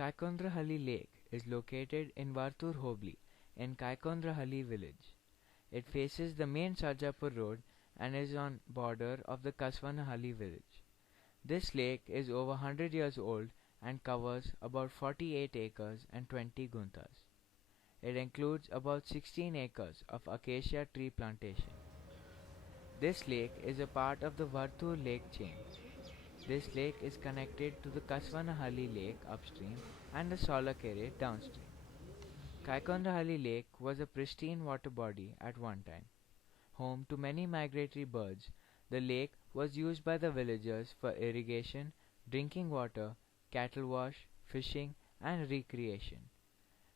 Kaikondrahalli Lake is located in Varthur Hobli in Kaikondrahalli village. It faces the main Sarjapur road and is on border of the Kasvanahalli village. This lake is over 100 years old and covers about 48 acres and 20 guntas. It includes about 16 acres of acacia tree plantation. This lake is a part of the Varthur lake chain. This lake is connected to the Kasvanahalli Lake upstream and the Solakere downstream. Kaikondrahalli Lake was a pristine water body at one time. Home to many migratory birds, the lake was used by the villagers for irrigation, drinking water, cattle wash, fishing, and recreation.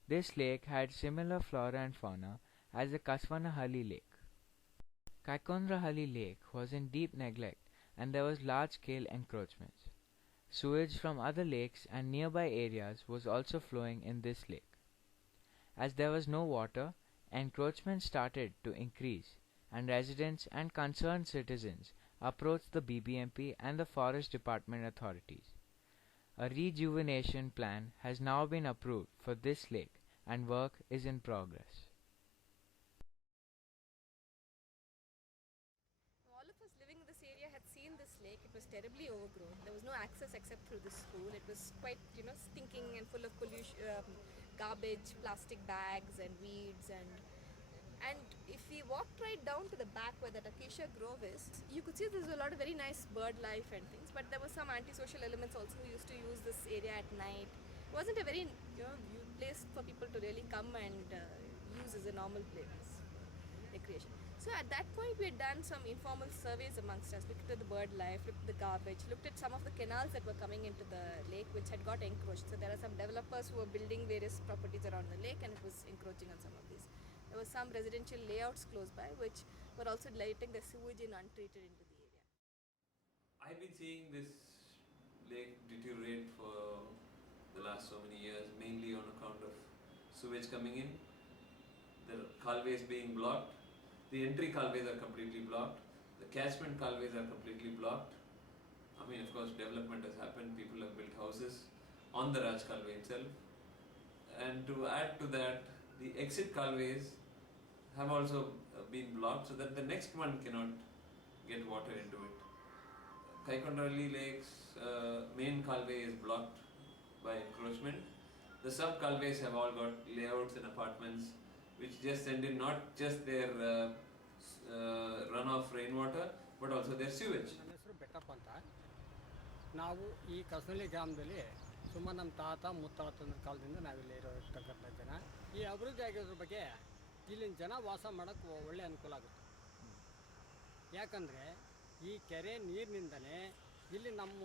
This lake had similar flora and fauna as the Kasvanahalli Lake. Kaikondrahalli Lake was in deep neglect and there was large-scale encroachments. Sewage from other lakes and nearby areas was also flowing in this lake. As there was no water, encroachment started to increase and residents and concerned citizens approached the BBMP and the Forest Department authorities. A rejuvenation plan has now been approved for this lake and work is in progress. All of us living in this area had seen this lake. It was terribly overgrown. There was no access except through the school. It was quite, stinking and full of pollution, garbage, plastic bags and weeds and if we walked right down to the back where that acacia grove is, you could see there's a lot of very nice bird life and things, but there were some antisocial elements also who used to use this area at night. It wasn't a very place for people to really come and use as a normal place recreation. So at that point we had done some informal surveys amongst us, looked at the bird life, looked at the garbage, looked at some of the canals that were coming into the lake which had got encroached. So there are some developers who were building various properties around the lake and it was encroaching on some of these. There were some residential layouts close by which were also letting the sewage in untreated into the area. I've been seeing this lake deteriorate for the last so many years, mainly on account of sewage coming in, the culways being blocked. The entry culways are completely blocked. The catchment culways are completely blocked. I mean, of course, development has happened. People have built houses on the Raj culway itself. And to add to that, the exit culways have also been blocked so that the next one cannot get water into it. Kaikondrahalli Lake's main culway is blocked by encroachment. The sub culways have all got layouts and apartments which just send in not just their runoff rainwater but also their sewage. ನನ್ನ ಹೆಸರು ಬೆಟ್ಟಪ್ಪ ಅಂತ. ನಾವು ಈ ಕಸನಳ್ಳಿ ಗ್ರಾಮದಲ್ಲಿ ಸುಮಾರು ನಮ್ಮ ತಾತ ಮುತ್ತಾತನ ಕಾಲದಿಂದ ನಾವಿಲ್ಲಿ ಇರತಕ್ಕಂಥ ಜನ. ಈ ಅಭಿವೃದ್ಧಿ ಆಗಿರೋದ್ರ ಬಗ್ಗೆ ಇಲ್ಲಿನ ಜನ ವಾಸ ಮಾಡೋಕ್ಕೆ ಒಳ್ಳೆ ಅನುಕೂಲ ಆಗುತ್ತೆ. ಯಾಕಂದರೆ ಈ ಕೆರೆ ನೀರಿನಿಂದನೇ ಇಲ್ಲಿ ನಮ್ಮ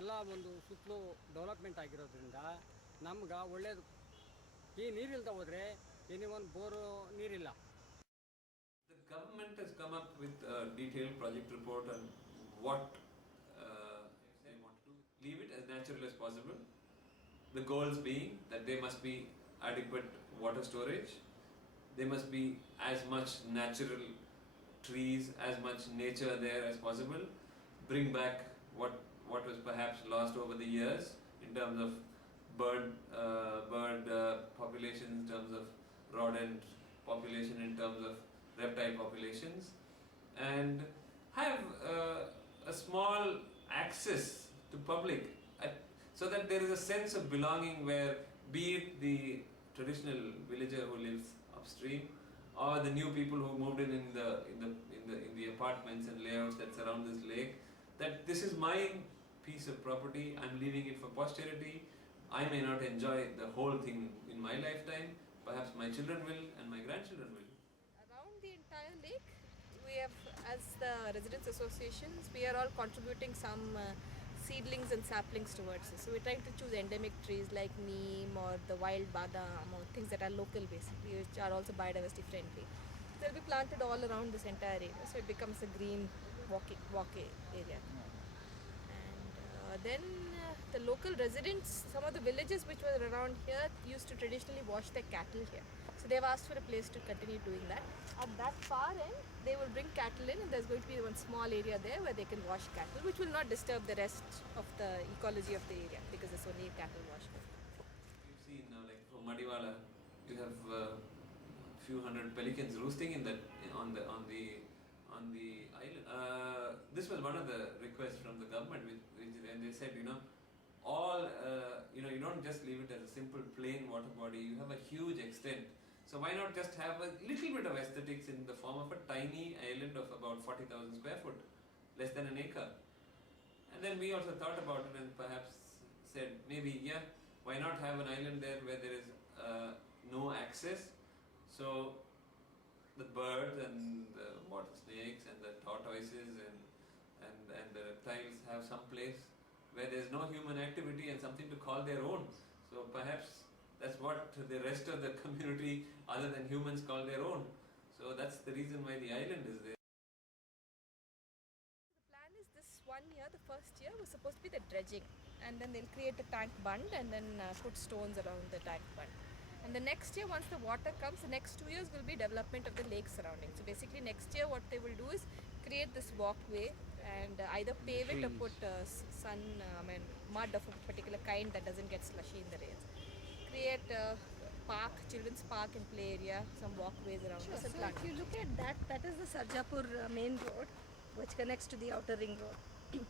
ಎಲ್ಲ ಒಂದು ಸುತ್ತಲೂ ಡೆವಲಪ್ಮೆಂಟ್ ಆಗಿರೋದ್ರಿಂದ ನಮ್ಗೆ ಒಳ್ಳೆಯದು. ಈ ನೀರಿಲ್ದ ಹೋದರೆ ಒಂದು ಬೋರು ನೀರಿಲ್ಲ. The government has come up with a detailed project report on what they want to do. Leave it as natural as possible. The goals being that there must be adequate water storage, there must be as much natural trees, as much nature there as possible, bring back what was perhaps lost over the years in terms of bird population, in terms of rodent population, in terms of reptile populations, and have a small access to public so that there is a sense of belonging where, be it the traditional villager who lives upstream or the new people who moved in the apartments and layouts that surround this lake, that this is my piece of property, I'm leaving it for posterity. I may not enjoy the whole thing in my lifetime, perhaps my children will and my grandchildren will. Around the entire lake, we have, as the residents associations, we are all contributing some seedlings and saplings towards this. So we're trying to choose endemic trees like neem or the wild badam or things that are local basically, which are also biodiversity friendly. They'll be planted all around this entire area, so it becomes a green walk area. And then the local residents, some of the villages which were around here used to traditionally wash their cattle here. So they've asked for a place to continue doing that. At that far end, they will bring cattle in and there's going to be one small area there where they can wash cattle, which will not disturb the rest of the ecology of the area because there's only cattle washing. Madiwala, you have few hundred pelicans roosting in that on the island. This was one of the requests from the government, and they said, all you don't just leave it as a simple plain water body. You have a huge extent. So why not just have a little bit of aesthetics in the form of a tiny island of about 40,000 square foot, less than an acre. And then we also thought about it and perhaps said, maybe, why not have an island there where there is no access? So the birds and the water snakes and the tortoises and the reptiles have some place where there is no human activity and something to call their own. So perhaps that's what the rest of the community other than humans call their own. So that's the reason why the island is there. The plan is this one year, the first year, was supposed to be the dredging, and then they'll create a tank bund and then put stones around the tank bund. And the next year, once the water comes, the next 2 years will be development of the lake surrounding. So basically next year what they will do is create this walkway and either pave it or put mud of a particular kind that doesn't get slushy in the rains. Create a park, children's park and play area, some walkways around Sure. this and So plant. if you look at that is the Sarjapur main road, which connects to the outer ring road.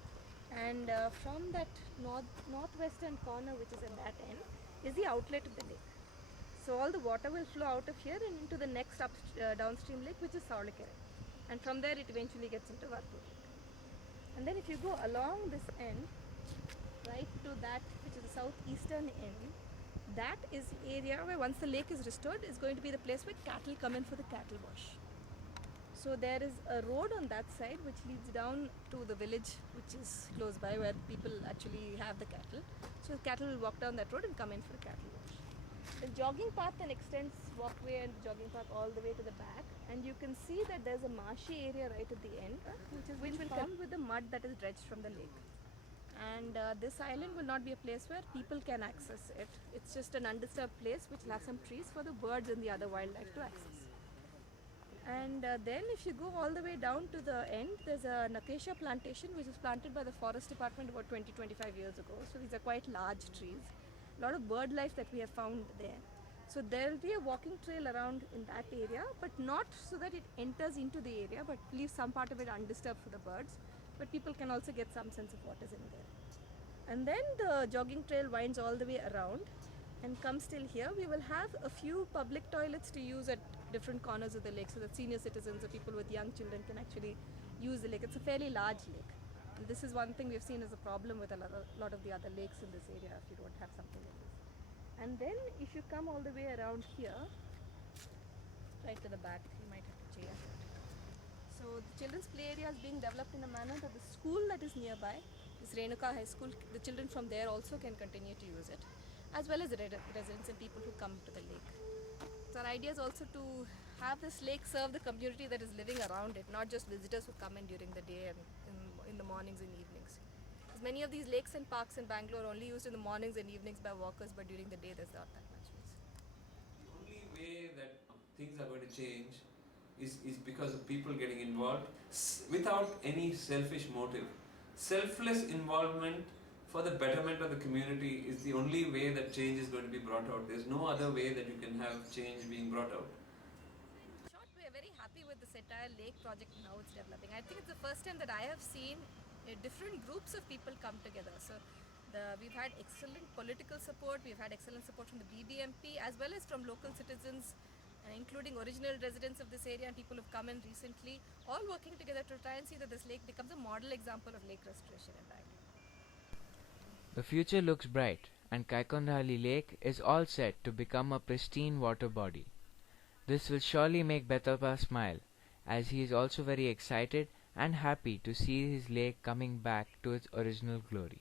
And from that northwestern corner, which is at that end, is the outlet of the lake. So all the water will flow out of here and into the next downstream lake, which is Saulikere. And from there it eventually gets into Varthur Lake. And then if you go along this end, right to that, which is the southeastern end, that is the area where once the lake is restored is going to be the place where cattle come in for the cattle wash. So there is a road on that side which leads down to the village which is close by where people actually have the cattle. So the cattle will walk down that road and come in for a cattle wash. The jogging path then extends walkway and jogging path all the way to the back, and you can see that there's a marshy area right at the end which will come with the mud that is dredged from the lake. And this island will not be a place where people can access it. It's just an undisturbed place which will have some trees for the birds and the other wildlife to access. And then if you go all the way down to the end, there's an acacia plantation which was planted by the forest department about 20-25 years ago. So these are quite large trees. A lot of bird life that we have found there. So there will be a walking trail around in that area, but not so that it enters into the area, but leaves some part of it undisturbed for the birds. But people can also get some sense of what is in there. And then the jogging trail winds all the way around and comes till here. We will have a few public toilets to use at different corners of the lake so that senior citizens or people with young children can actually use the lake. It's a fairly large lake. And this is one thing we've seen as a problem with a lot of the other lakes in this area if you don't have something like this. And then if you come all the way around here, right to the back, you might have to change it. So the children's play area is being developed in a manner that the school that is nearby, this Renuka High School, the children from there also can continue to use it, as well as the residents and people who come to the lake. So our idea is also to have this lake serve the community that is living around it, not just visitors who come in during the day and in the mornings and evenings. Because many of these lakes and parks in Bangalore are only used in the mornings and evenings by walkers, but during the day there's not that much use. The only way that things are going to change is because of people getting involved without any selfish motive. Selfless involvement for the betterment of the community is the only way that change is going to be brought out. There's no other way that you can have change being brought out. In short, we are very happy with this entire lake project and how it's developing. I think it's the first time that I have seen different groups of people come together. So we've had excellent political support, we've had excellent support from the BBMP as well as from local citizens, including original residents of this area and people who've come in recently, all working together to try and see that this lake becomes a model example of lake restoration in Bangalore. The future looks bright, and Kaikondrahalli Lake is all set to become a pristine water body. This will surely make Betappa smile, as he is also very excited and happy to see his lake coming back to its original glory.